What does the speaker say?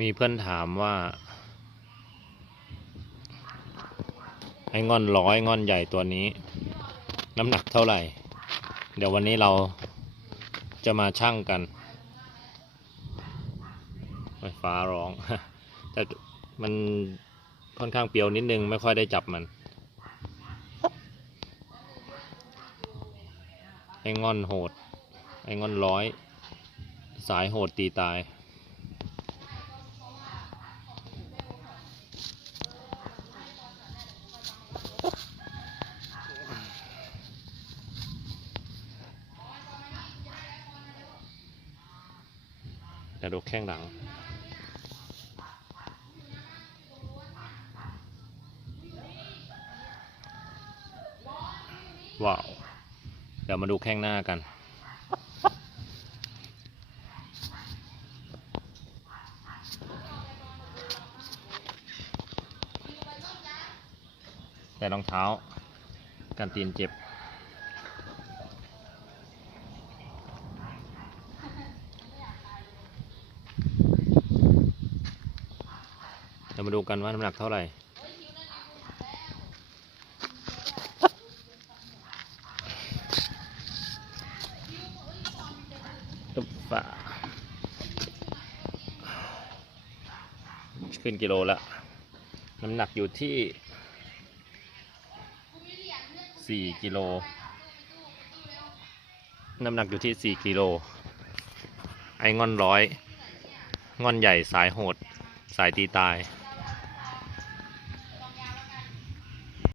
มีเพื่อนถามว่า ไอ้งอนร้อยงอนใหญ่ตัวนี้ น้ำหนักเท่าไหร่ เดี๋ยววันนี้เราจะมาชั่งกันไฟฟ้าร้อง แต่มันค่อนข้างเปรียวนิดนึง ไม่ค่อยได้จับมัน ไอ้งอนโหด ไอ้งอนร้อย สายโหดตีตาย เดี๋ยวดูแข้งหลัง ว้าว เดี๋ยวมาดูแข้งหน้ากัน แต่รองเท้า กันตีนเจ็บ เดี๋ยวมาดูกันว่าน้ำหนักเท่าไหร่ตุ๊บฝาขึ้นกิโลละ น้ำหนักอยู่ที่ 4 กิโล น้ำหนักอยู่ที่ 4 กิโล ไอ้งอนร้อย งอนใหญ่สายโหด สายตีตาย